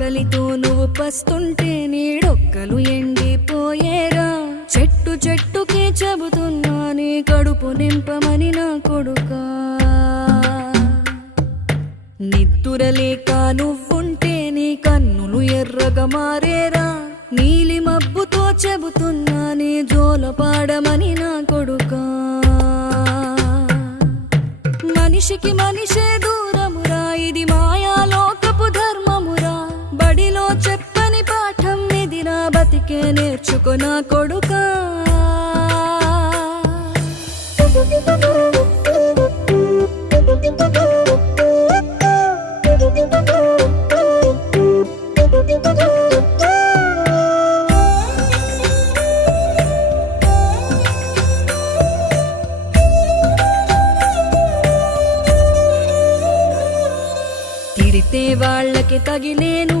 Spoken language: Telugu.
ఆకలితో నువ్వు పస్తుంటే నీడొక్కలు ఎండిపోయేరా. చెట్టు చెట్టుకే చెబుతున్నా నీ కడుపు నింపమని నా కొడుకా. నిద్దురలేక నువ్వుంటే నీ కన్నులు ఎర్రగా మారేరా. నీలి మబ్బుతో చెబుతున్నా నీ జోల పాడమని నా కొడుకా. మనిషికి మనిషే దూరమురా, ఇది మాయాలోకపు ధర్మమురా. బడిలో చెప్పని పాఠం ఇదిరా, బతికే నేర్చుకో నా కొడుకా. తిడితే వాళ్ళకి తగిలేను